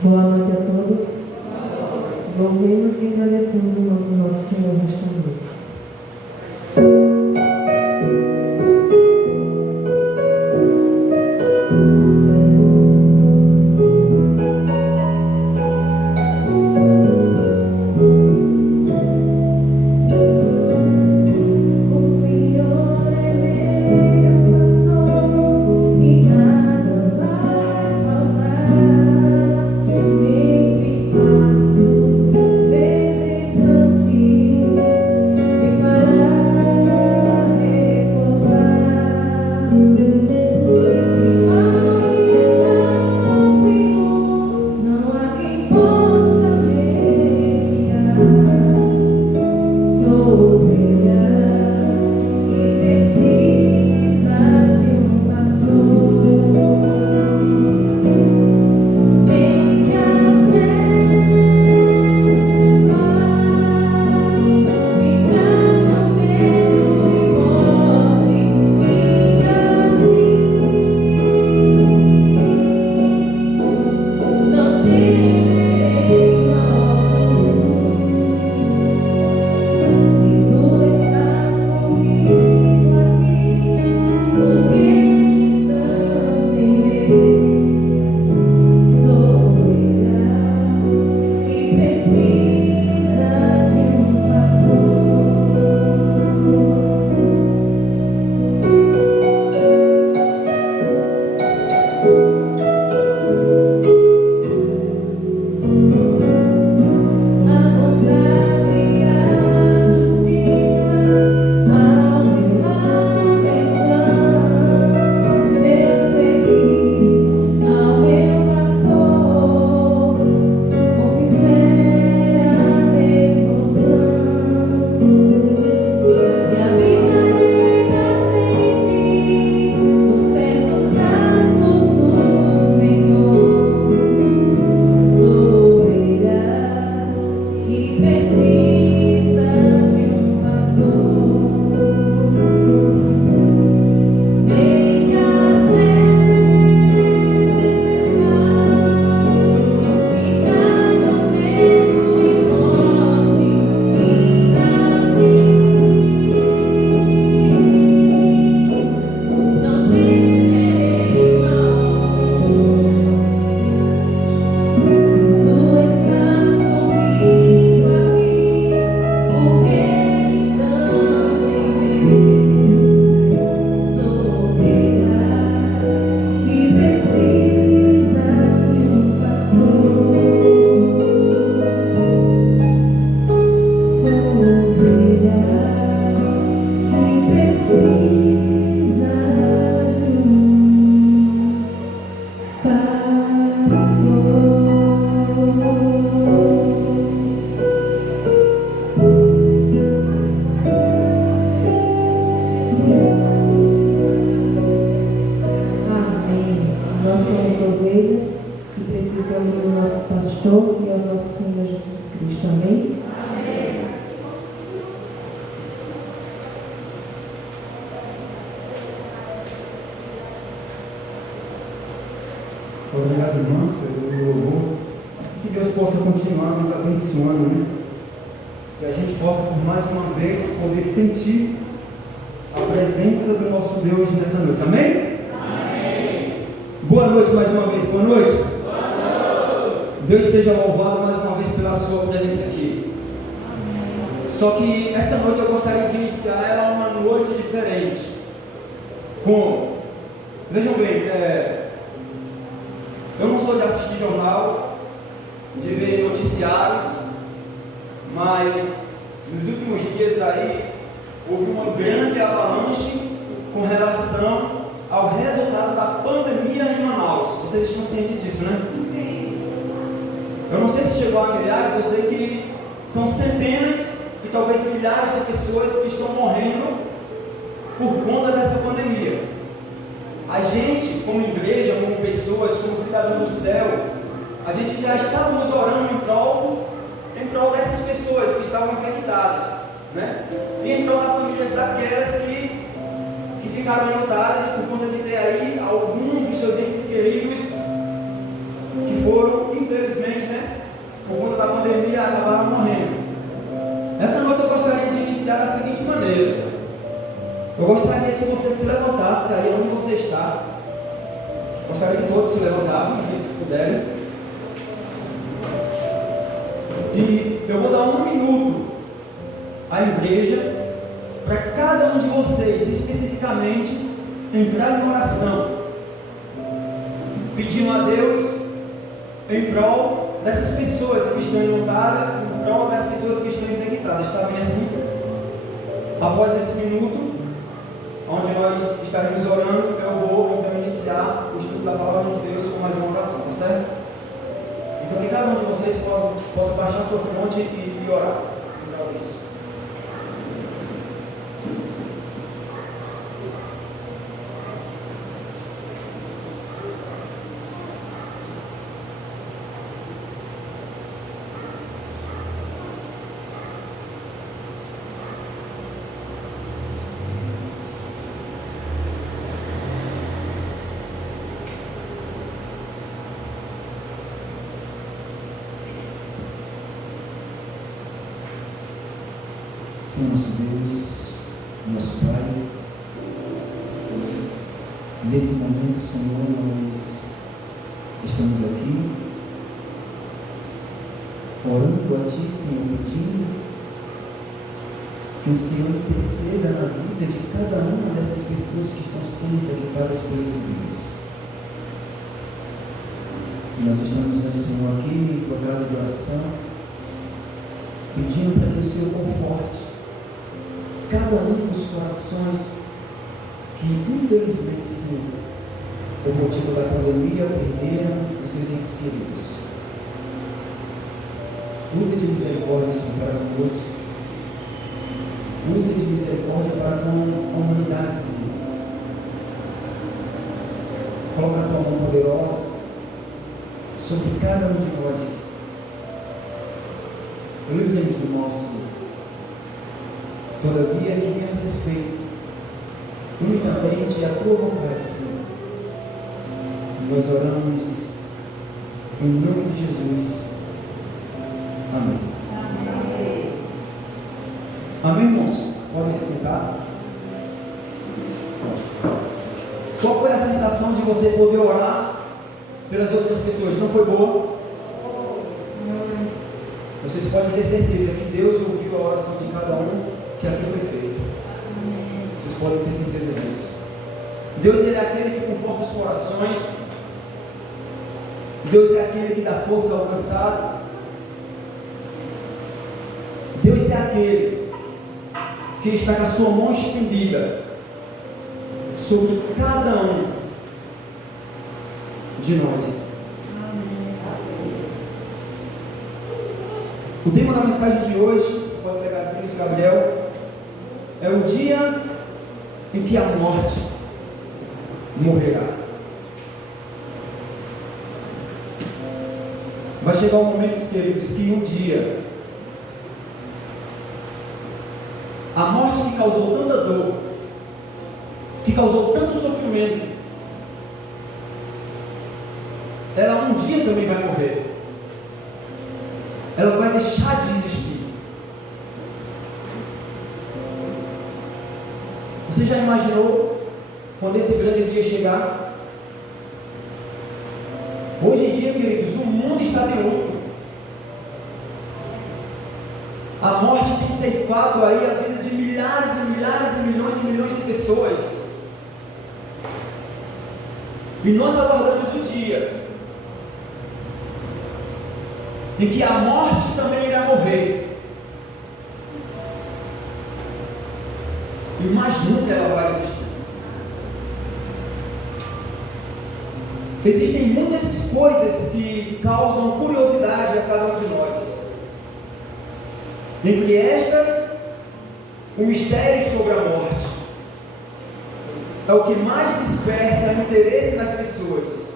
Boa noite a todos. Louvemos e agradecemos o nome do nosso Senhor nesta noite. Obrigado, irmãos, pelo louvor. Que Deus possa continuar nos abençoando, né? Que a gente possa, por mais uma vez, poder sentir a presença do nosso Deus nessa noite. Amém? Amém. Boa noite mais uma vez. Boa noite. Boa noite. Deus seja louvado mais uma vez pela sua presença aqui. Amém. Só que essa noite eu gostaria de iniciar ela uma noite diferente. Como? Vejam bem, eu não sou de assistir jornal, de ver noticiários, mas nos últimos dias aí houve uma grande avalanche com relação ao resultado da pandemia em Manaus. Vocês estão cientes disso, né? Sim. Eu não sei se chegou a milhares, eu sei que são centenas e talvez milhares de pessoas que estão morrendo por conta dessa pandemia. A gente, como igreja, como pessoas, como cidadão do céu, a gente já estávamos orando em prol dessas pessoas que estavam infectadas, né? E em prol das famílias daquelas que ficaram enlutadas por conta de ter aí algum dos seus entes queridos que foram, infelizmente, iniciar da seguinte maneira. Eu gostaria que você se levantasse aí onde você está. Gostaria que todos se levantassem, aqueles que puderem. E eu vou dar 1 minuto à igreja para cada um de vocês, especificamente, entrar em oração, pedindo a Deus em prol dessas pessoas que estão inundadas, em prol das pessoas que estão infectadas. Está bem assim? Após esse minuto, onde nós estaremos orando, eu vou então iniciar o estudo da palavra de Deus com mais uma oração, tá certo? Então que cada um de vocês possa baixar sua fronte e orar. Então, isso. Senhor nosso Deus, nosso Pai, nesse momento, Senhor, nós estamos aqui orando a Ti, Senhor, pedindo que o Senhor interceda na vida de cada uma dessas pessoas que estão sendo infectadas por esse vírus. Nós estamos, Senhor, aqui em Tua casa de oração, pedindo para que o Senhor conforte cada um dos corações que, infelizmente, Senhor, por motivo da pandemia, perderam os seus entes queridos. Use de misericórdia, Senhor, para conosco. Use de misericórdia para com a humanidade, Senhor. Coloca a Tua mão poderosa sobre cada um de nós. Livre-nos do mal, Senhor. Todavia, que venha a ser feito unicamente a Tua vontade, Senhor. Nós oramos em nome de Jesus. Amém. Amém. Amém, irmãos? Pode se sentar. Qual foi a sensação de você poder orar pelas outras pessoas? Não foi boa? Vocês podem ter certeza que Deus ouviu a oração de cada um que aqui foi feito. Vocês podem ter certeza disso. Deus, Ele é aquele que conforta os corações. Deus é aquele que dá força ao cansado. Deus é aquele que está com a sua mão estendida sobre cada um de nós. O tema da mensagem de hoje, pode pegar as Bíblias, Gabriel, é o dia em que a morte morrerá. Vai chegar um momento, queridos, que um dia a morte que causou tanta dor, que causou tanto sofrimento, ela um dia também vai morrer. Ela vai deixar de existir. Você já imaginou quando esse grande dia chegar? Hoje em dia, queridos, o mundo está de luto. A morte tem ceifado aí a vida de milhares e milhares e milhões de pessoas. E nós aguardamos o dia em que a morte também irá morrer, e mais nunca ela vai existir. Existem muitas coisas que causam curiosidade a cada um de nós. Entre estas, o mistério sobre a morte é o que mais desperta interesse nas pessoas.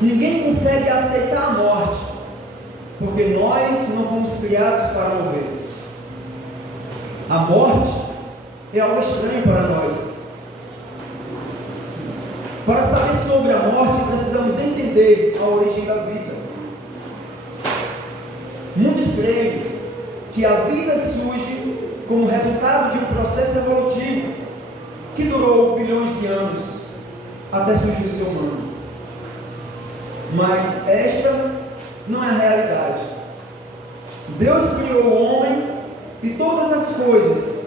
Ninguém consegue aceitar a morte, porque nós não fomos criados para morrer. A morte é algo estranho para nós. Para saber sobre a morte, precisamos entender a origem da vida. Muitos creem que a vida surge como resultado de um processo evolutivo que durou bilhões de anos até surgir o ser humano. Mas esta não é a realidade. Deus criou o homem e todas as coisas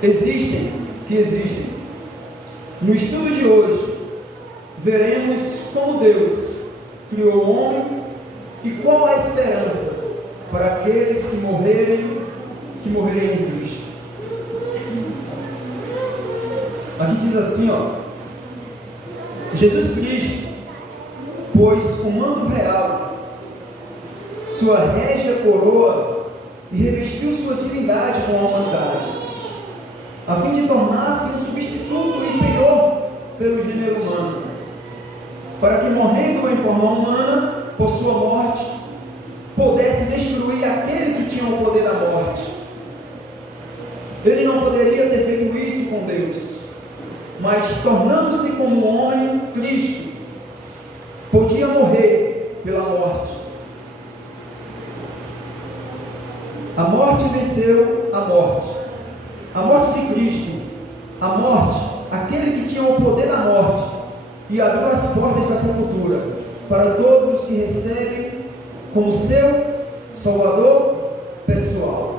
que existem. No estudo de hoje, veremos como Deus criou o homem e qual a esperança para aqueles que morrerem em Cristo. Aqui diz assim, Jesus Cristo pôs o manto real, sua régia coroa, e revestiu sua divindade com a humanidade, a fim de tornar-se um substituto e penhor pelo gênero humano, para que, morrendo em forma humana, por sua morte, pudesse destruir aquele que tinha o poder da morte. Ele não poderia ter feito isso com Deus, mas tornando-se como homem, Cristo podia morrer pela morte. A morte venceu a morte. A morte de Cristo, a morte, aquele que tinha o poder da morte, e abriu as portas da sepultura para todos os que recebem como seu Salvador pessoal.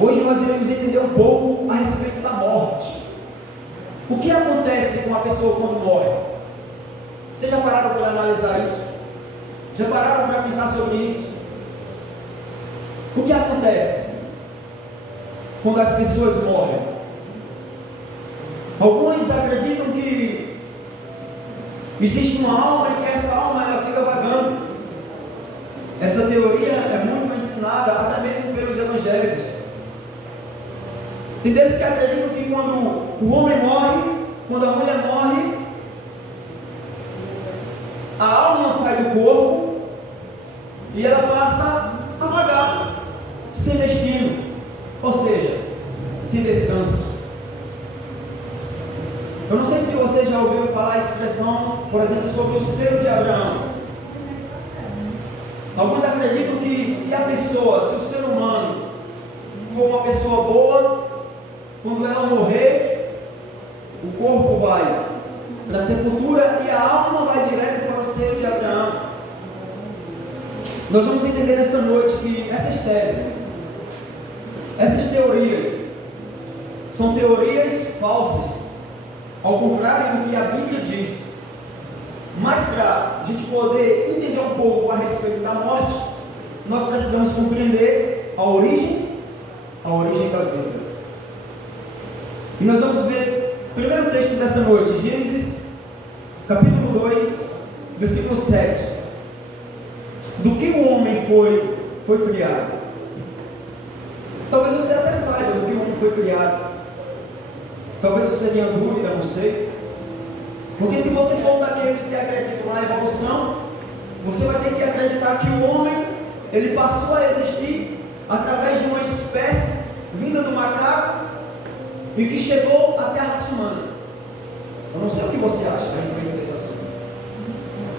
Hoje nós iremos entender um pouco a respeito da morte. O que acontece com a pessoa quando morre? Vocês já pararam para analisar isso? Já pararam para pensar sobre isso? O que acontece quando as pessoas morrem? Alguns acreditam que existe uma alma e que essa alma ela fica vagando. Essa teoria é muito ensinada até mesmo pelos evangélicos. Tem deles que acreditam que quando o homem morre, quando a mulher morre, a alma sai do corpo e ela passa a vagar, sem destino, ou seja, sem descanso. Eu não sei se você já ouviu falar a expressão, por exemplo, sobre o selo de Abraão. Alguns acreditam que se o ser humano for uma pessoa boa, quando ela morrer, o corpo vai para a sepultura e a alma vai direto para o selo de Abraão. Nós vamos entender nessa noite que essas teses, essas teorias, são teorias falsas, ao contrário do que a Bíblia diz. Mas para a gente poder entender um pouco a respeito da morte, nós precisamos compreender a origem da vida. E nós vamos ver o primeiro texto dessa noite, Gênesis, capítulo 2, versículo 7. Do que o homem foi criado. Talvez você até saiba do que o homem foi criado. Talvez você tenha dúvida, não sei. Porque se você for daqueles que acreditam na evolução, você vai ter que acreditar que o homem, ele passou a existir através de uma espécie vinda do macaco e que chegou até a raça humana. Eu não sei o que você acha a respeito desse assunto.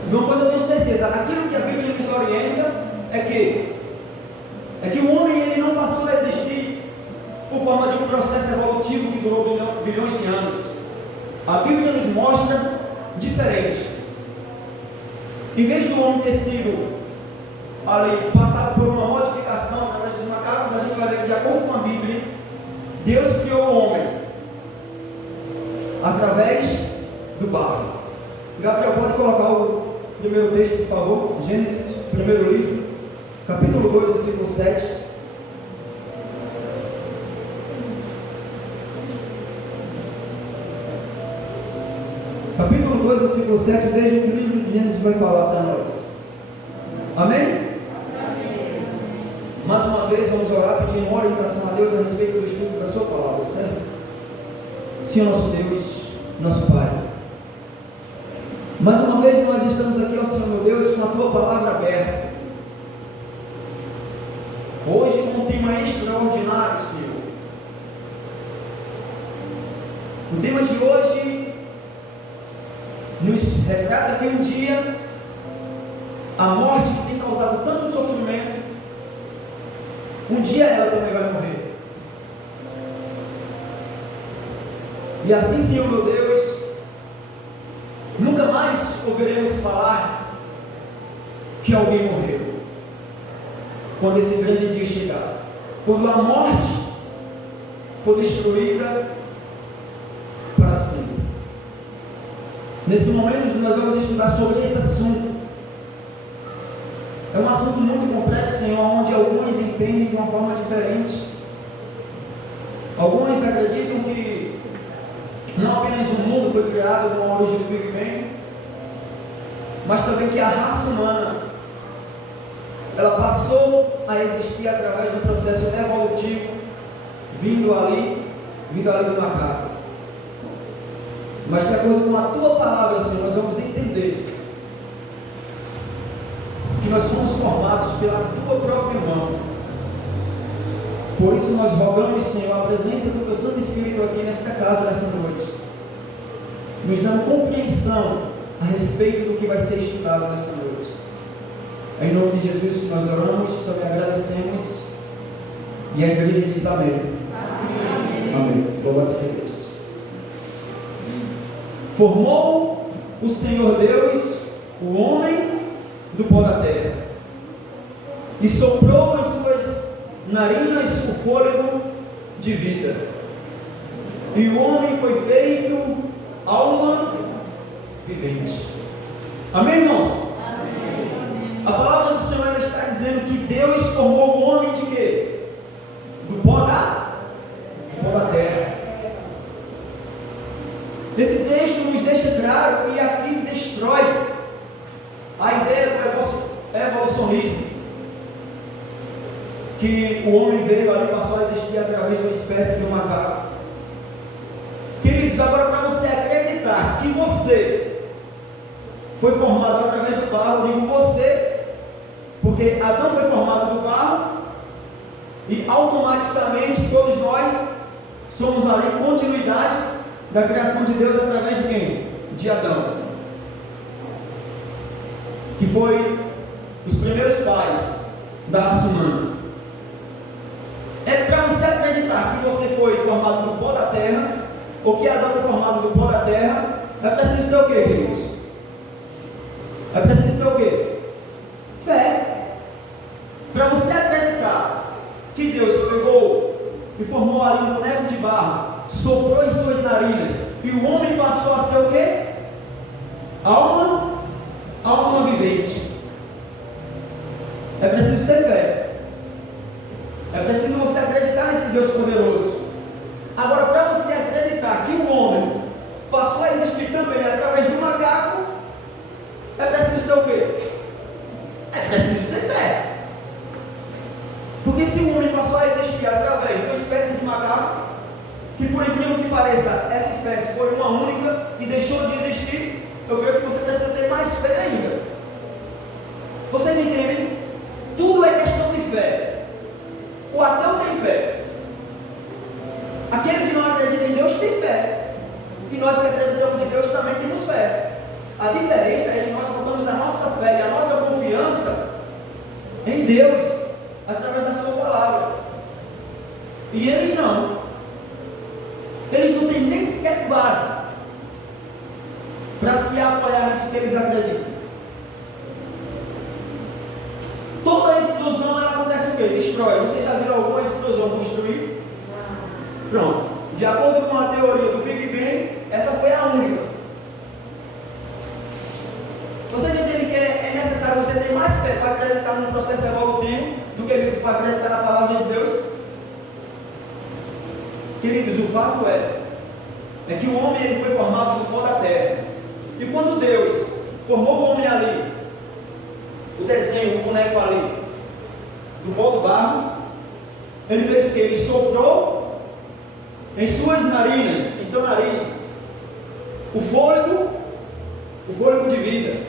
De uma coisa eu tenho certeza, aquilo que a Bíblia nos orienta é que o homem ele não passou a existir por forma de um processo evolutivo que durou bilhões de anos. A Bíblia nos mostra diferente. Em vez do homem ter sido ali passado por uma modificação através dos macacos, a gente vai ver que, de acordo com a Bíblia, Deus criou o homem através do barro. Gabriel, pode colocar o primeiro texto, por favor? Gênesis, primeiro livro, capítulo 2, versículo 7. Capítulo 2, versículo 7, veja o que o livro de Gênesis vai falar para nós. Amém? Amém. Mais uma vez vamos orar, pedindo uma orientação a Deus a respeito do estudo da sua palavra, certo? Senhor nosso Deus, nosso Pai, mais uma vez nós estamos aqui, ó Senhor meu Deus, com a tua palavra aberta. Hoje com um tema extraordinário, Senhor. O tema de hoje nos retrata que um dia a morte que tem causado tanto sofrimento, um dia ela também vai morrer. E assim, Senhor meu Deus, nunca mais ouviremos falar que alguém morreu. Quando esse grande dia chegar, quando a morte for destruída para sempre. Nesse momento nós vamos estudar sobre esse assunto. É um assunto muito complexo, Senhor, onde alguns entendem de uma forma diferente. Alguns acreditam que não apenas o mundo foi criado com a origem do Big Bang, mas também que a raça humana ela passou a existir através do processo evolutivo, vindo ali do macaco. Mas de acordo com a tua palavra, Senhor, nós vamos entender que nós fomos formados pela tua própria mão. Por isso nós rogamos, Senhor, a presença do teu Santo Espírito aqui nesta casa, nessa noite, nos dando compreensão a respeito do que vai ser estudado nessa noite. É em nome de Jesus que nós oramos, também agradecemos, e a igreja diz amém. Amém. Amém. Louvado seja Deus. Formou o Senhor Deus o homem do pó da terra, e soprou em suas narinas o fôlego de vida, e o homem foi feito alma vivente. Amém, irmãos? A palavra do Senhor ela está dizendo que Deus formou o homem de quê? Do pó da terra. Esse texto nos deixa claro e aqui destrói a ideia do evolucionismo, que o homem veio ali e passou a existir através de uma espécie de um macaco. Queridos, agora para você acreditar que você foi formado através do barro, eu digo você, porque Adão foi formado do barro e automaticamente todos nós somos ali continuidade da criação de Deus através de quem? De Adão, que foi os primeiros pais da raça humana. É para você acreditar que você foi formado do pó da terra, ou que Adão foi formado do pó da terra, é preciso ter o quê, queridos? É preciso ter o quê? Fé. Para você acreditar que Deus pegou e formou ali um boneco de barro, soprou em suas narinas, e o homem passou a ser o quê? Alma vivente. É preciso ter fé. É preciso você acreditar nesse Deus poderoso. Agora, para você acreditar que o homem passou a existir também através do macaco, é preciso ter o quê? É preciso ter fé. Porque se o homem passou a existir através de uma espécie de macaco, que por incrível que pareça, essa espécie foi uma única e deixou de existir, eu creio que você precisa ter mais fé ainda. Vocês entendem? Tudo é questão de fé. O ateu tem fé. Aquele que não acredita em Deus tem fé. E nós que acreditamos em Deus também temos fé. A diferença é que nós botamos a nossa fé e a nossa confiança em Deus, através da sua palavra. E eles não. Eles não têm nem sequer base para se apoiar nisso que eles acreditam. Toda explosão ela acontece o quê? Destrói. Vocês já viram alguma explosão construir? Pronto. De acordo com a teoria do Big Bang, essa foi a única. Vocês entendem que é necessário você ter mais fé para acreditar num processo evolutivo do que mesmo para acreditar na palavra de Deus? Queridos, o fato é que o homem ele foi formado do pó da terra. E quando Deus formou o homem ali, o desenho, o boneco ali, do pó do barro, ele fez o que? Ele soprou em suas narinas, em seu nariz, o fôlego de vida.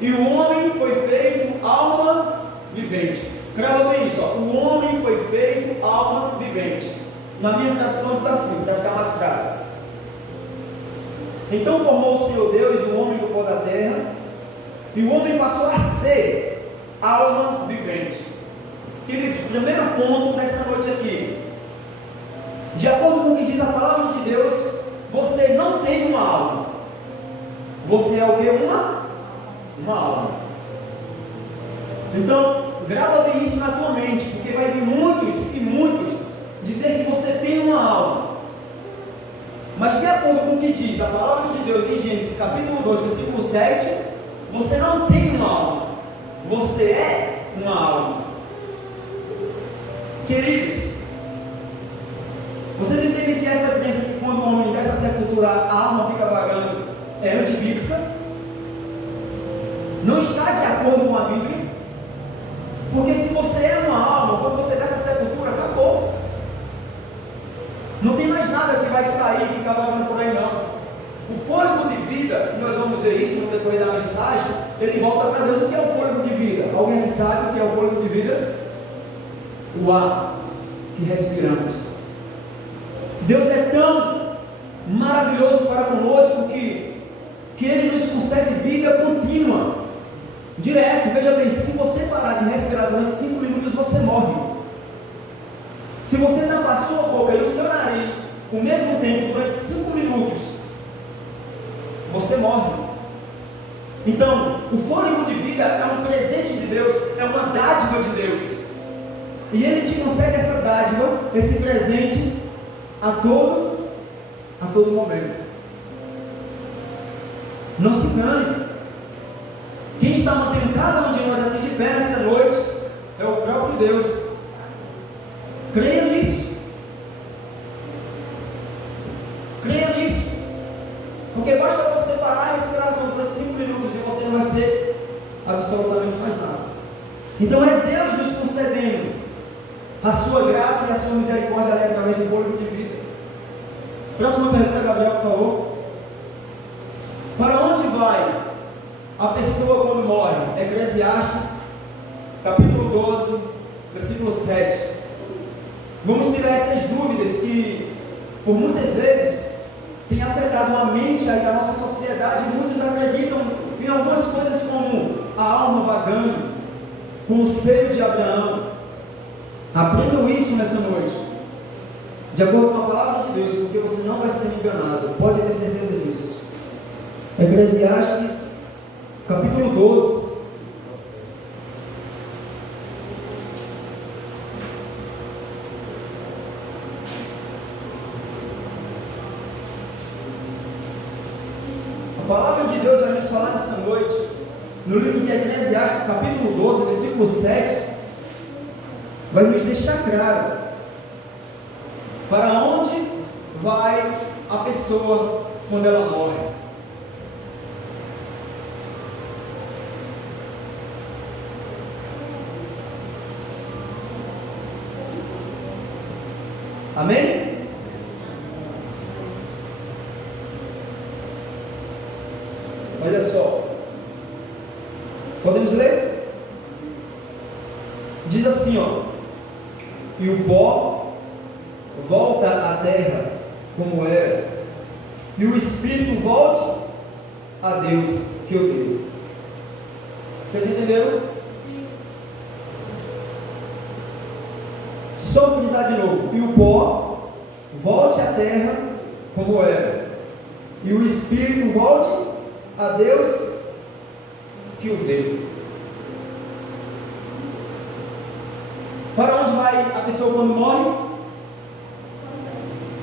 E o homem foi feito alma vivente. Grava bem isso, ó. O homem foi feito alma vivente. Na minha tradução diz assim, para ficar mais claro. Então formou o Senhor Deus o homem do pó da terra, e o homem passou a ser alma vivente. Queridos, primeiro ponto dessa noite aqui. De acordo com o que diz a palavra de Deus, você não tem uma alma. Você é o que? Uma alma. Então, grava bem isso na tua mente, porque vai vir muitos e muitos dizer que você tem uma alma. Mas de acordo com o que diz a palavra de Deus em Gênesis capítulo 2, versículo 7, você não tem uma alma. Você é uma alma. Queridos, vocês entendem que essa crença que quando o homem dessa sepultura a alma fica vagando é antibíblica? Não está de acordo com a Bíblia? Porque se você é uma alma, quando você dessa sepultura, acabou. Não tem mais nada que vai sair e ficar vagando por aí não. O fôlego de vida, e nós vamos ver isso no decorrer da mensagem, ele volta para Deus. O que é o fôlego de vida? Alguém que sabe o que é o fôlego de vida? O ar que respiramos. Deus é tão maravilhoso para conosco que Ele nos concede vida contínua, direto. Veja bem, se você parar de respirar durante 5 minutos, você morre. Se você tampar a sua boca e o seu nariz ao mesmo tempo durante 5 minutos, você morre. Então, o fôlego de vida é um presente de Deus, é uma dádiva de Deus. E Ele te concede essa dádiva, esse presente, a todo momento. Não se engane. Quem está mantendo cada um de nós aqui de pé nessa noite é o próprio Deus. Creia nisso. Creia nisso. Porque basta você parar a respiração durante 5 minutos e você não vai ser absolutamente mais nada. Então é Deus nos concedendo a sua graça e a sua misericórdia ali através do fôlego de vida. Próxima pergunta, Gabriel, por favor. Para onde vai a pessoa quando morre? Eclesiastes, capítulo 12, versículo 7. Vamos tirar essas dúvidas que, por muitas vezes, tem afetado a mente aí da nossa sociedade. Muitos acreditam em algumas coisas como a alma vagando, com o seio de Abraão. Aprendam isso nessa noite, de acordo com a palavra de Deus, porque você não vai ser enganado, pode ter certeza disso. Eclesiastes, capítulo 12. A palavra de Deus vai nos falar nessa noite, no livro de Eclesiastes, capítulo 12, versículo 7, vai nos deixar claro para onde vai a pessoa quando ela morre. Amém? Olha só. Podemos ler? Diz assim, ó: e o pó volta à terra como era, e o espírito volte a Deus que o deu. Vocês entenderam? Só vou frisar de novo: e o pó volte à terra como era, e o espírito volte a Deus que o deu. Para onde vai a pessoa quando morre?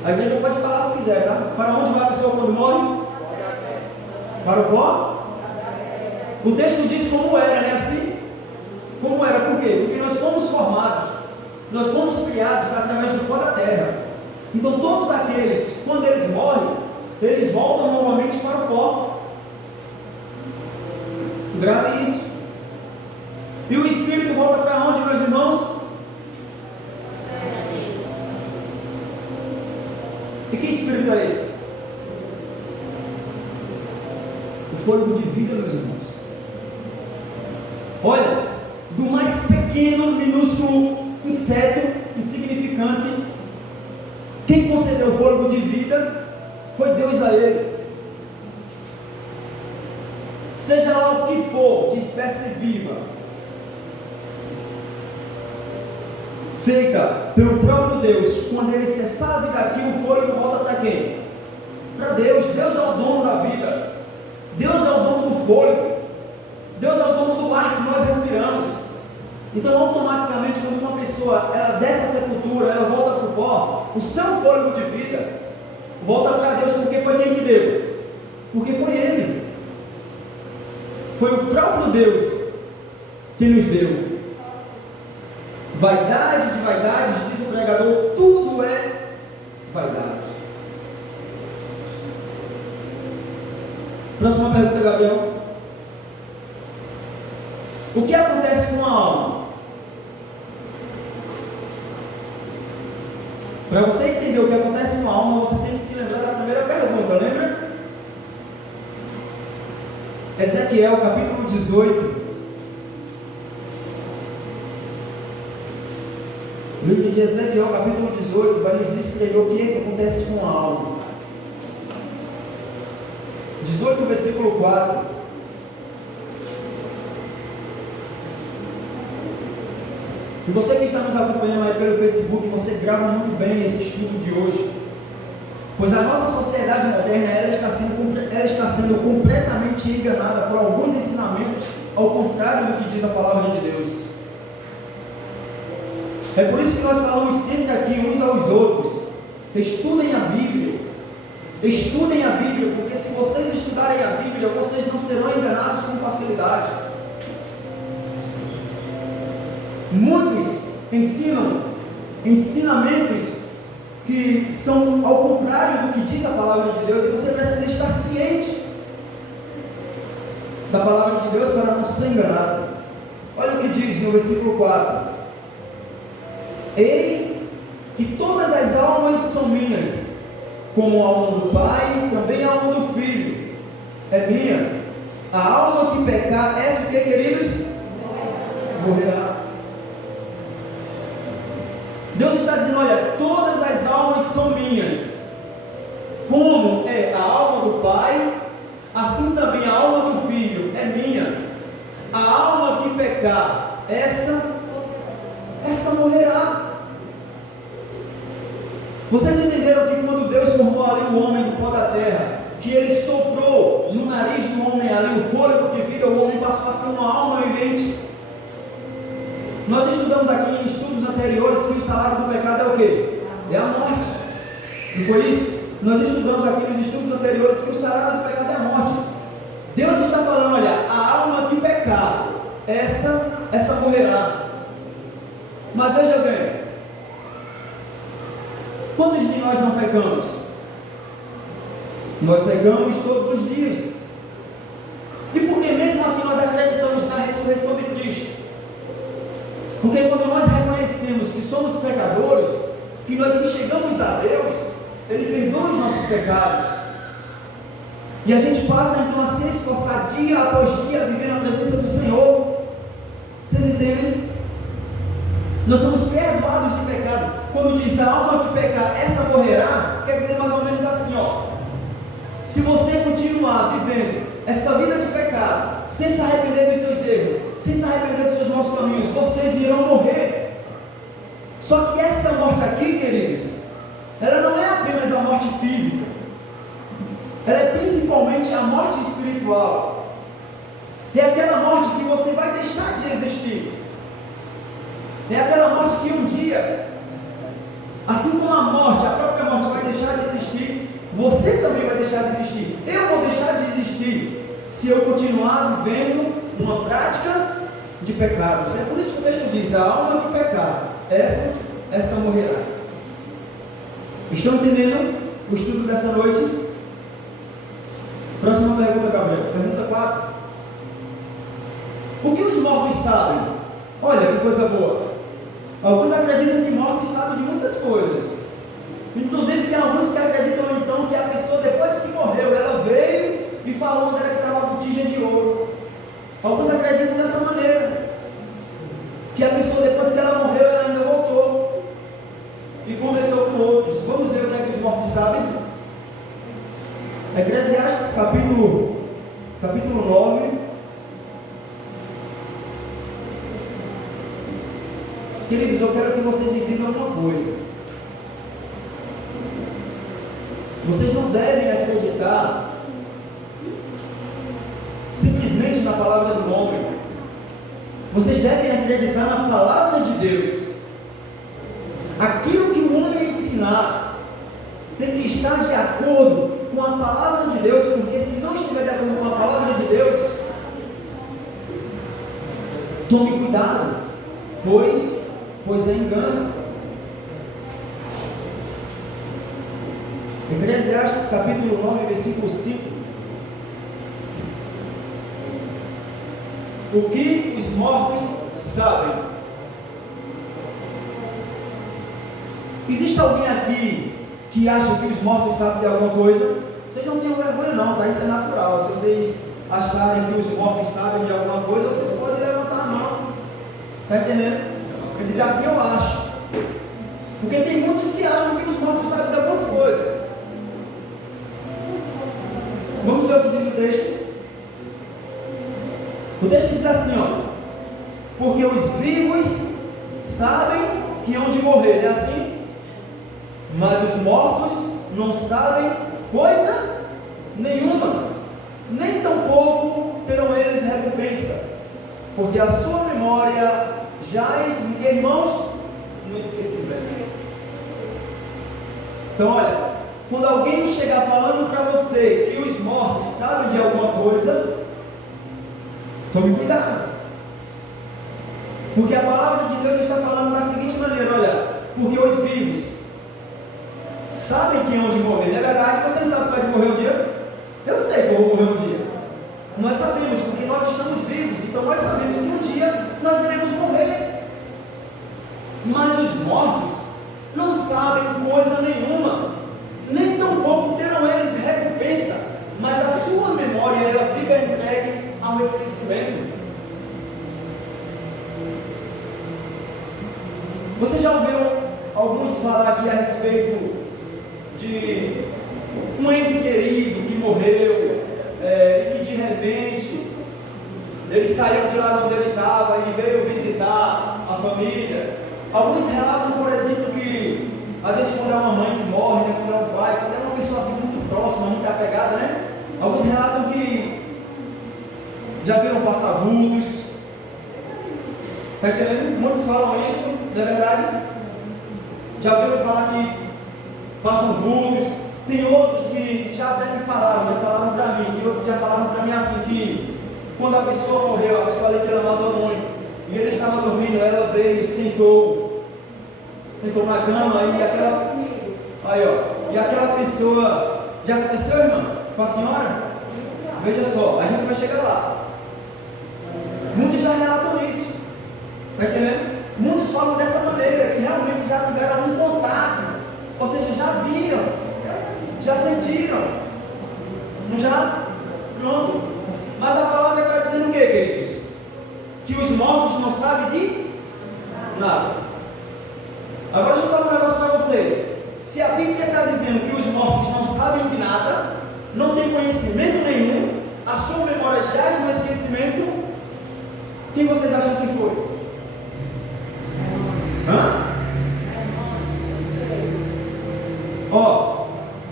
A igreja pode falar se quiser, tá? Para onde vai a pessoa quando morre? Para o pó? O texto diz como era, né? Assim? Como era, por quê? Porque nós fomos formados, nós fomos criados através do pó da terra. Então todos aqueles, quando eles morrem, eles voltam novamente para o pó. Grave isso. E o espírito volta para onde, meus irmãos? E que espírito é esse? O fôlego de vida, meus irmãos. Olha, do mais pequeno, minúsculo inseto insignificante, quem concedeu o fôlego de vida foi Deus a ele. Seja lá o que for de espécie viva, feita pelo próprio Deus, quando ele cessar a vida aqui, o fôlego volta para quem? Para Deus. Deus é o dono da vida. Deus é o dono do fôlego. Deus é o dono do ar que nós respiramos. Então, automaticamente, quando uma pessoa ela desce a sepultura, ela volta para o pó, o seu fôlego de vida volta para Deus, porque foi quem que deu? Porque foi Ele. Foi o próprio Deus que nos deu. Vaidade de vaidades, diz o pregador, tudo é vaidade. Próxima pergunta, Gabriel. O que acontece com a alma? Para você entender o que acontece com a alma, você tem que se lembrar da primeira pergunta, lembra? Ezequiel, capítulo 18. O livro de Ezequiel, capítulo 18, vai nos descrever o que acontece com a alma. 18, versículo 4. E você que está nos acompanhando aí pelo Facebook, você grava muito bem esse estudo de hoje. Pois a nossa sociedade moderna, ela está sendo completamente enganada por alguns ensinamentos, ao contrário do que diz a palavra de Deus. É por isso que nós falamos sempre aqui uns aos outros: estudem a Bíblia. Estudem a Bíblia, porque se vocês estudarem a Bíblia, vocês não serão enganados com facilidade. Muitos ensinam ensinamentos que são ao contrário do que diz a palavra de Deus, e você precisa estar ciente da palavra de Deus para não ser enganado. Olha o que diz no versículo 4: eis que todas as almas são minhas, como a alma do Pai, também a alma do Filho é minha. A alma que pecar, essa o que, queridos? Morrerá. Deus está dizendo: olha, todas as almas são minhas. Como é a alma do Pai, assim também a alma do Filho é minha. A alma que pecar, essa morrerá. Vocês entenderam que quando Deus formou ali o homem do pó da terra, que Ele soprou no nariz do homem ali o fôlego de vida, o homem passou a ser uma alma vivente? Nós estudamos aqui em estudos anteriores que o salário do pecado é o quê? É a morte. Não foi isso? Nós estudamos aqui nos estudos anteriores que o salário do pecado é a morte. Deus está falando: olha, a alma que pecar, essa morrerá. Mas veja bem, quantos de nós não pecamos? Nós pecamos todos os dias. E por que mesmo assim nós acreditamos na ressurreição de Cristo? Porque quando nós reconhecemos que somos pecadores, que nós se chegamos a Deus, Ele perdoa os nossos pecados. E a gente passa então a se esforçar dia após dia a viver na presença do Senhor. Vocês entendem? Nós somos perdoados de pecado. Quando diz a alma que pecar, essa morrerá, quer dizer mais ou menos assim, ó: se você continuar vivendo essa vida de pecado, sem se arrepender dos seus erros, sem se arrepender dos seus maus caminhos, vocês irão morrer. Só que essa morte aqui, queridos, ela não é apenas a morte física, ela é principalmente a morte espiritual. É aquela morte que você vai deixar de existir. É aquela morte que um dia, assim como a morte, a própria morte vai deixar de existir, você também vai deixar de existir. Eu vou deixar de existir se eu continuar vivendo uma prática de pecados. É por isso que o texto diz: a alma que pecar, essa morrerá. Estão entendendo o estudo dessa noite? Próxima pergunta, Gabriel. Pergunta 4. O que os mortos sabem? Olha que coisa boa. Alguns acreditam que mortos sabem de muitas coisas. Inclusive tem alguns que acreditam então que a pessoa, depois que morreu, ela veio e falou onde era que estava a botija de ouro. Alguns acreditam dessa maneira, que a pessoa, depois que ela morreu, ela ainda voltou e conversou com outros. Vamos ver o que é que os mortos sabem? Eclesiastes capítulo 9. Queridos, eu quero que vocês entendam uma coisa. Vocês não devem acreditar simplesmente na palavra do homem. Vocês devem acreditar na palavra de Deus. Aquilo que o homem ensinar tem que estar de acordo com a palavra de Deus, porque se não estiver de acordo com a palavra de Deus, tome cuidado, pois é engano. Eclesiastes capítulo 9, versículo 5. O que os mortos sabem? Existe alguém aqui que acha que os mortos sabem de alguma coisa? Vocês não tenham vergonha não, tá? Isso é natural. Se vocês acharem que os mortos sabem de alguma coisa, vocês podem levantar a mão. Está entendendo? Quer dizer assim, eu acho. Porque tem muitos que acham que os mortos sabem de algumas coisas. Vamos ver o que diz o texto. O texto diz assim, ó: porque os vivos sabem que hão de morrer, não é assim? Mas os mortos não sabem coisa nenhuma, nem tampouco terão eles recompensa, porque a sua memória jaz, irmãos, no esquecimento. Então, olha, quando alguém chegar falando para você que os mortos sabem de alguma coisa, tome cuidado, porque a palavra de Deus está falando da seguinte maneira: olha, porque os vivos sabem que hão de morrer. Não é verdade? Você sabe que vai morrer um dia? Eu sei que eu vou morrer um dia. Nós sabemos, porque nós estamos vivos, então nós sabemos que um dia nós iremos morrer. Mas os mortos não sabem coisa nenhuma, nem tampouco terão eles recompensa, mas a sua memória ela fica entregue ao esquecimento. Você já ouviu alguns falar aqui a respeito de um ente querido que morreu, e que de repente ele saiu de lá onde ele estava e veio visitar a família? Alguns relatam, por exemplo, que às vezes quando é uma mãe que morre, né, quando é um pai, quando é uma pessoa assim muito próxima, muito apegada, né? Alguns relatam que já viram passar vultos. Está entendendo? Muitos falam isso, não é verdade? Já viram falar que passam vultos. Tem outros que já até me falaram, já falaram para mim, e outros já falaram para mim assim, que quando a pessoa morreu, a pessoa ali que amava muito, e ele estava dormindo, ela veio, sentou na cama, e aquela, aí ó, e aquela pessoa, já aconteceu, irmã, com a senhora? Veja só, a gente vai chegar lá. Muitos já relatam isso, está entendendo? Muitos falam dessa maneira, que realmente já tiveram um contato, ou seja, já viram, já sentiram, não já? Pronto. Mas a palavra está dizendo o que, queridos? Que os mortos não sabem de nada. Agora deixa eu falar um negócio para vocês. Se a Bíblia está dizendo que os mortos não sabem de nada, não tem conhecimento nenhum, a sua memória jaz no esquecimento, quem vocês acham que foi? Hã? Ó,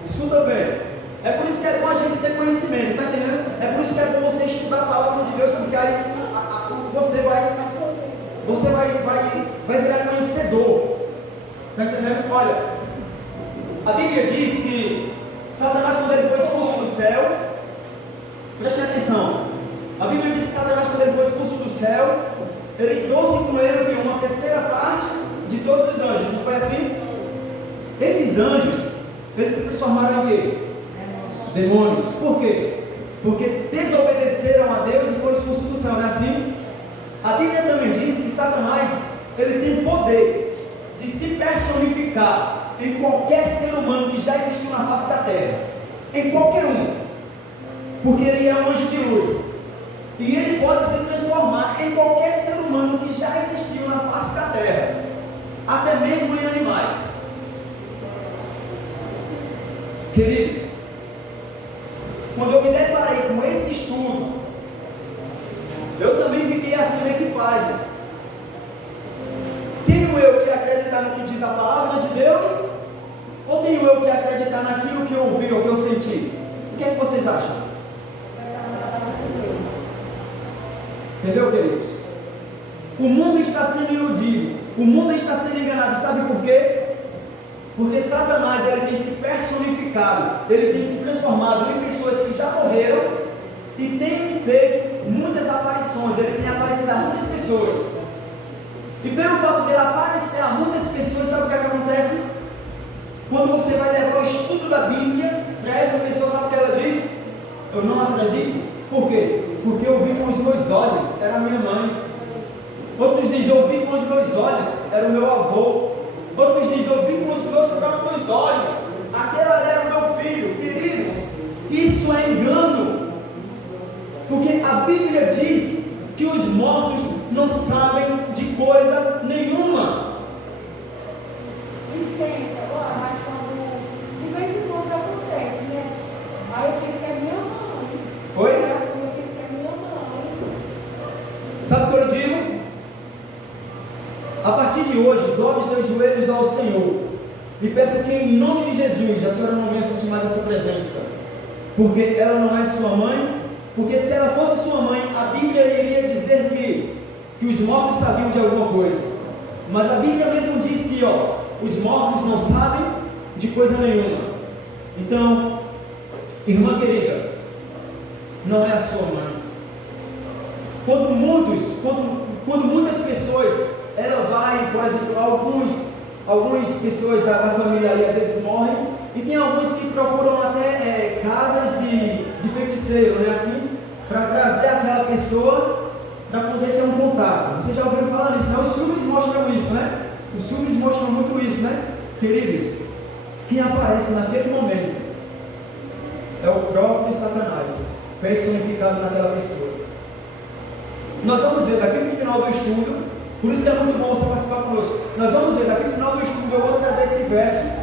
escuta bem. É por isso que é bom a gente ter conhecimento, tá entendendo? É por isso que é bom você estudar a palavra de Deus, porque aí você vai virar conhecedor. Tá entendendo? Olha, a Bíblia diz que Satanás, quando ele foi expulso do céu, preste atenção, a Bíblia diz que Satanás, quando ele foi expulso do céu, ele trouxe com ele uma terceira parte de todos os anjos, não foi assim? Esses anjos, eles se transformaram em quê? Demônios. Por quê? Porque desobedeceram a Deus e foram expulsos do céu, não é assim? A Bíblia também diz que Satanás, ele tem poder de se personificar em qualquer ser humano que já existiu na face da terra, em qualquer um, porque ele é um anjo de luz, e ele pode se transformar em qualquer ser humano que já existiu na face da terra, até mesmo em animais. Queridos, quando eu me deparei com esse estudo, eu também fiquei assim meio que pasmo. Tem um acreditar no que diz a palavra de Deus? Ou tenho eu que acreditar naquilo que eu ouvi ou que eu senti? O que é que vocês acham? Entendeu, queridos? O mundo está sendo iludido, o mundo está sendo enganado, sabe por quê? Porque Satanás, ele tem se personificado, ele tem se transformado em pessoas que já morreram e tem feito muitas aparições, ele tem aparecido a muitas pessoas. E pelo fato dele aparecer a muitas pessoas, sabe o que é que acontece? Quando você vai levar o estudo da Bíblia para essa pessoa, sabe o que ela diz? Eu não acredito. Por quê? Porque eu vi com os meus olhos, era a minha mãe. Outros dizem, eu vi com os meus olhos, era o meu avô. Outros dizem, eu vi com os meus próprios olhos, aquele ali era o meu filho. Queridos, isso é engano. Porque a Bíblia diz que os mortos não sabem de coisa nenhuma. Licença, mas quando de vez em quando acontece, né? Aí eu pensei que é minha mãe. Oi? Assim, eu pensei que é minha mãe. Sabe o que eu digo? A partir de hoje, dobre seus joelhos ao Senhor e peça que em nome de Jesus a senhora não venha sentir mais essa presença, porque ela não é sua mãe. Porque se ela fosse sua mãe, a Bíblia iria dizer que os mortos sabiam de alguma coisa. Mas a Bíblia mesmo diz que os mortos não sabem de coisa nenhuma. Então, irmã querida, não é a sua mãe. Quando muitas pessoas, ela vai, por exemplo, algumas pessoas da família ali às vezes morrem, e tem alguns que procuram até casas de feiticeiro, né, assim, para trazer aquela pessoa para poder ter um contato. Vocês já ouviram falar nisso, né? Os filmes mostram isso, né? Os filmes mostram muito isso, né? Queridos, quem aparece naquele momento é o próprio Satanás, personificado naquela pessoa. Nós vamos ver daqui no final do estudo, por isso que é muito bom você participar conosco. Nós vamos ver daqui no final do estudo, eu vou trazer esse verso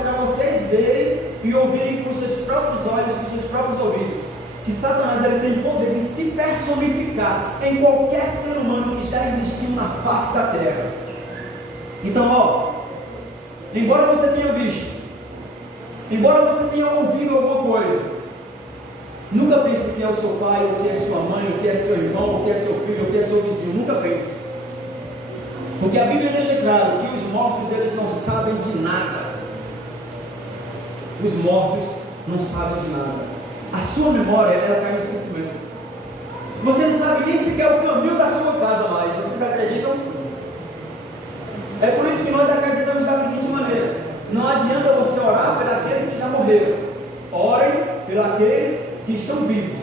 para vocês verem e ouvirem com seus próprios olhos, com seus próprios ouvidos, que Satanás, ele tem poder de se personificar em qualquer ser humano que já existiu na face da terra. Então, embora você tenha visto, embora você tenha ouvido alguma coisa, nunca pense que é o seu pai, ou que é sua mãe, ou que é seu irmão, ou que é seu filho, ou que é seu vizinho. Nunca pense. Porque a Bíblia deixa claro que os mortos, eles não sabem de nada. Os mortos não sabem de nada. A sua memória, ela cai no esquecimento. Você não sabe nem sequer o caminho da sua casa mais. Vocês acreditam? É por isso que nós acreditamos da seguinte maneira: não adianta você orar por aqueles que já morreram. Orem por aqueles que estão vivos.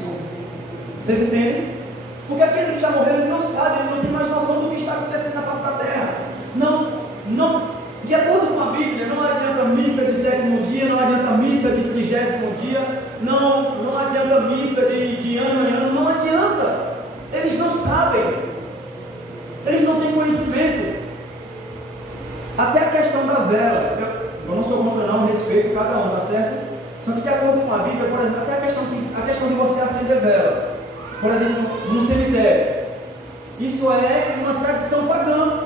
Vocês entendem? Porque aquele que já morreu, ele não sabe, ele não tem mais noção do que está acontecendo na face da terra. Não, de acordo com a Bíblia, não adianta missa de 7º dia, não adianta missa de 30º dia, não adianta missa de ano em ano, não adianta. Eles não sabem, eles não têm conhecimento. Até a questão da vela, eu não sou contra não, respeito cada um, tá certo? Só que de acordo com a Bíblia, por exemplo, até a questão de você acender vela, por exemplo, no cemitério, isso é uma tradição pagã,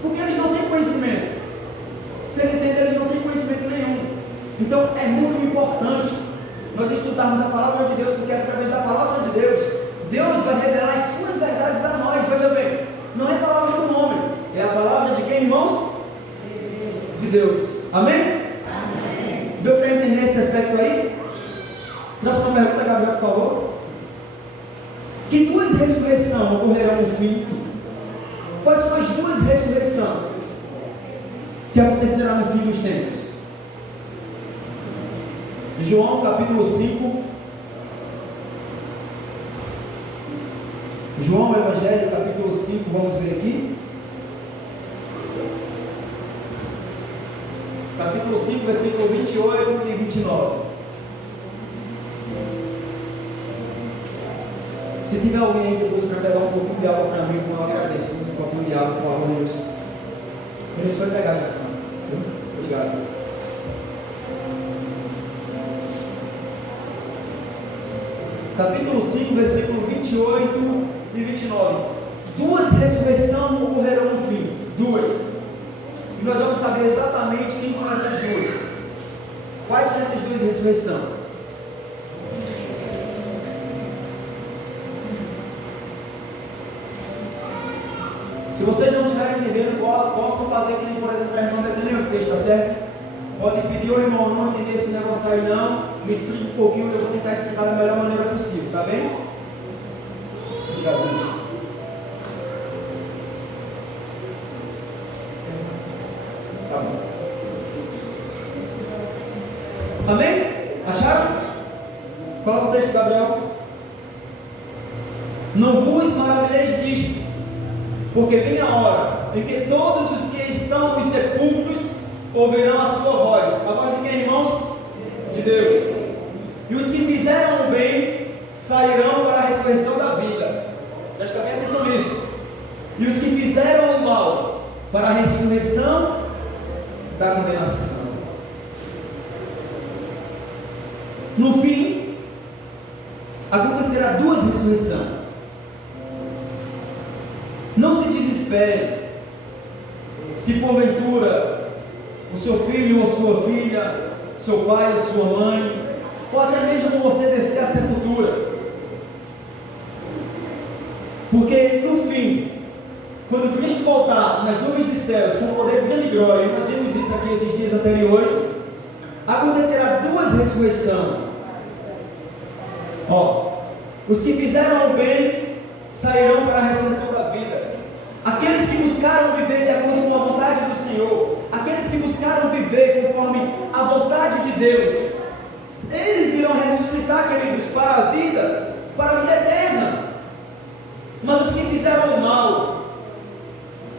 porque eles não têm conhecimento. Vocês entendem? Eles não têm conhecimento nenhum. Então é muito importante nós estudarmos a palavra de Deus, porque através da palavra de Deus, Deus vai revelar as suas verdades a nós. Veja bem, não é a palavra do homem, é a palavra de quem, irmãos? De Deus. Amém? Amém. Deu para entender esse aspecto aí? Próxima pergunta, Gabriel, por favor. Que duas ressurreições ocorrerão no fim? Quais são as duas ressurreições que acontecerão no fim dos tempos? João capítulo 5. João Evangelho capítulo 5, vamos ver aqui. Capítulo 5, versículo 28 e 29. Se tiver alguém aí depois para pegar um pouquinho de água para mim, eu agradeço. Um pouquinho de água, por favor, Deus. Deus vai pegar nessa. Obrigado. Capítulo 5, versículo 28 e 29. Duas ressurreições ocorrerão no fim. Duas. E nós vamos saber exatamente quem são essas duas. Quais são essas duas ressurreições? Se vocês não estiverem entendendo, possam fazer que nem, por exemplo, a irmã Betânia fez, tá certo? Podem pedir ao irmão, não entender esse negócio aí não, me explique um pouquinho, eu vou tentar explicar da melhor maneira possível, tá bem? Obrigado, gente. Tá bom. Amém? Acharam? Coloca o texto, Gabriel. Não vos maravilheis disto, porque vem a hora em que todos os que estão nos sepulcros ouvirão a sua voz. A voz de quem, irmãos? De Deus. E os que fizeram o bem sairão para a ressurreição da vida. Presta bem atenção nisso. E os que fizeram o mal para a ressurreição da condenação. No fim, acontecerá duas ressurreições. Não se desespere se porventura o seu filho ou sua filha, seu pai ou sua mãe, ou até mesmo você descer à sepultura. Porque no fim, quando Cristo voltar nas nuvens dos céus com poder de grande glória, e nós vimos isso aqui esses dias anteriores, acontecerá duas ressurreições. Os que fizeram o bem sairão para a ressurreição da vida. Aqueles que buscaram viver de acordo com a vontade do Senhor, aqueles que buscaram viver conforme a vontade de Deus, eles irão ressuscitar, queridos, para a vida eterna. Mas os que fizeram o mal,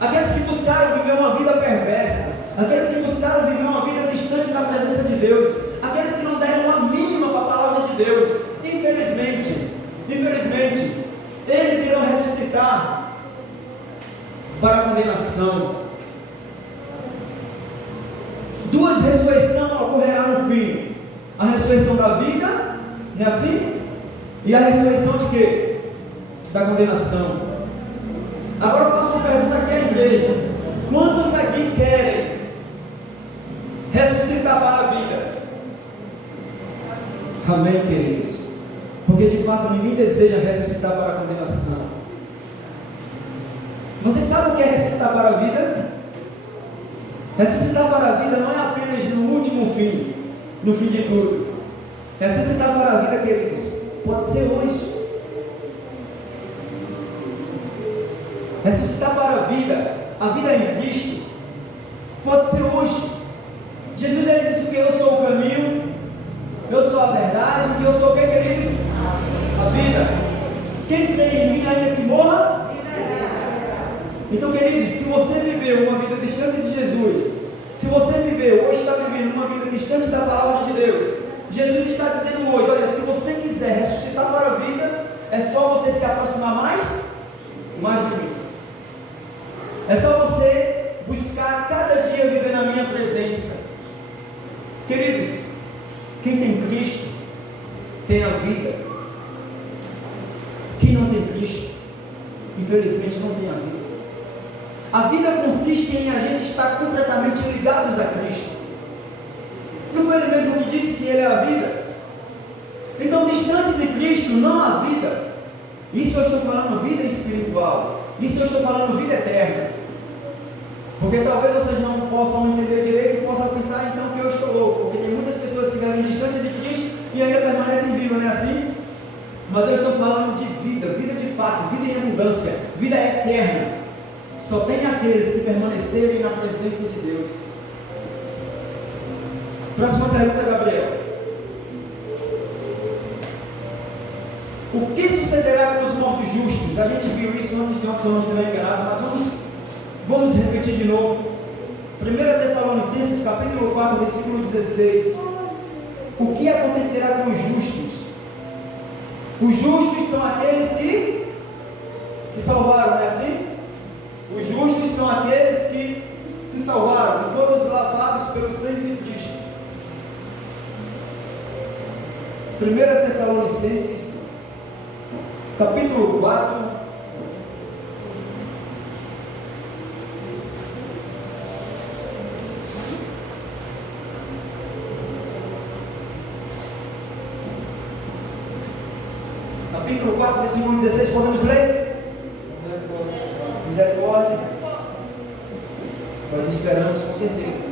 aqueles que buscaram viver uma vida perversa, aqueles que buscaram viver uma vida distante da presença de Deus, aqueles que não deram a mínima para a palavra de Deus, infelizmente, eles irão ressuscitar para a condenação. Duas ressurreições ocorrerão no fim: a ressurreição da vida, não é assim? E a ressurreição de quê? Da condenação. Agora eu faço uma pergunta aqui à igreja: quantos aqui querem ressuscitar para a vida? Amém, queridos? Porque de fato ninguém deseja ressuscitar para a condenação. Você sabe o que é ressuscitar para a vida? Ressuscitar para a vida não é apenas no último fim, no fim de tudo. Ressuscitar para a vida, queridos, pode ser hoje. Ressuscitar para a vida em Cristo, pode ser hoje. Jesus, ele disse que eu sou o caminho, eu sou a verdade, e eu sou o que, queridos? A vida. Quem crê em mim, ainda que morra? Então, queridos, se você viveu uma vida distante de Jesus, se você viveu ou está vivendo uma vida distante da palavra de Deus, Jesus está dizendo hoje: olha, se você quiser ressuscitar para a vida, é só você se aproximar mais de mim. É só você buscar cada dia viver na minha presença. Queridos, quem tem Cristo tem a vida. Quem não tem Cristo, infelizmente, não tem a vida. A vida consiste em a gente estar completamente ligados a Cristo. Não foi ele mesmo que disse que Ele é a vida? Então, distante de Cristo não há vida. Isso eu estou falando vida espiritual. Isso eu estou falando vida eterna. Porque talvez vocês não possam entender direito e possam pensar então que eu estou louco. Porque tem muitas pessoas que vivem distante de Cristo e ainda permanecem vivas, não é assim? Mas eu estou falando de vida, vida de fato, vida em abundância, vida eterna. Só tem aqueles que permanecerem na presença de Deus. Próxima pergunta, Gabriel. O que sucederá com os mortos justos? A gente viu isso antes de ontem, se eu não estiver enganado, mas vamos repetir de novo. 1 Tessalonicenses capítulo 4, versículo 16. O que acontecerá com os justos? Os justos são aqueles que se salvaram, não é assim? Os justos são aqueles que se salvaram, que foram lavados pelo sangue de Cristo. 1 Tessalonicenses capítulo 4, capítulo 4, versículo 16, podemos ler? Misericórdia. Nós esperamos com certeza.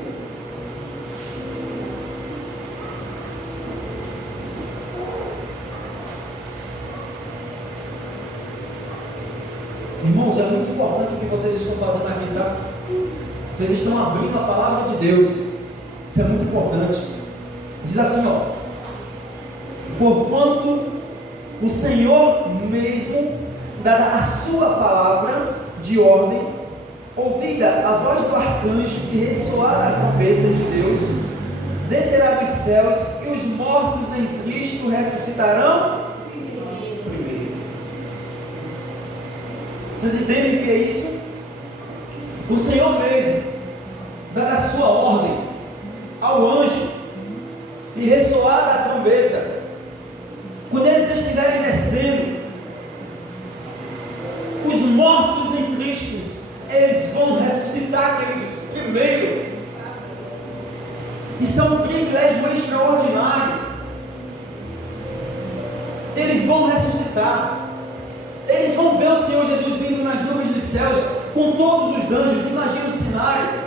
Irmãos, é muito importante o que vocês estão fazendo aqui, tá? Vocês estão abrindo a palavra de Deus. Isso é muito importante. Diz assim, ó: porquanto o Senhor mesmo dará a sua palavra de ordem, ouvida a voz do arcanjo e ressoar a trombeta de Deus, descerá dos céus, e os mortos em Cristo ressuscitarão primeiro. Vocês entendem o que é isso? O Senhor mesmo dará a sua ordem ao anjo e ressoar a trombeta. Quando eles estiverem descendo, os mortos em Cristo, eles vão ressuscitar, queridos, primeiro. Isso é um privilégio extraordinário. Eles vão ressuscitar. Eles vão ver o Senhor Jesus vindo nas nuvens dos céus, com todos os anjos. Imagina o cenário.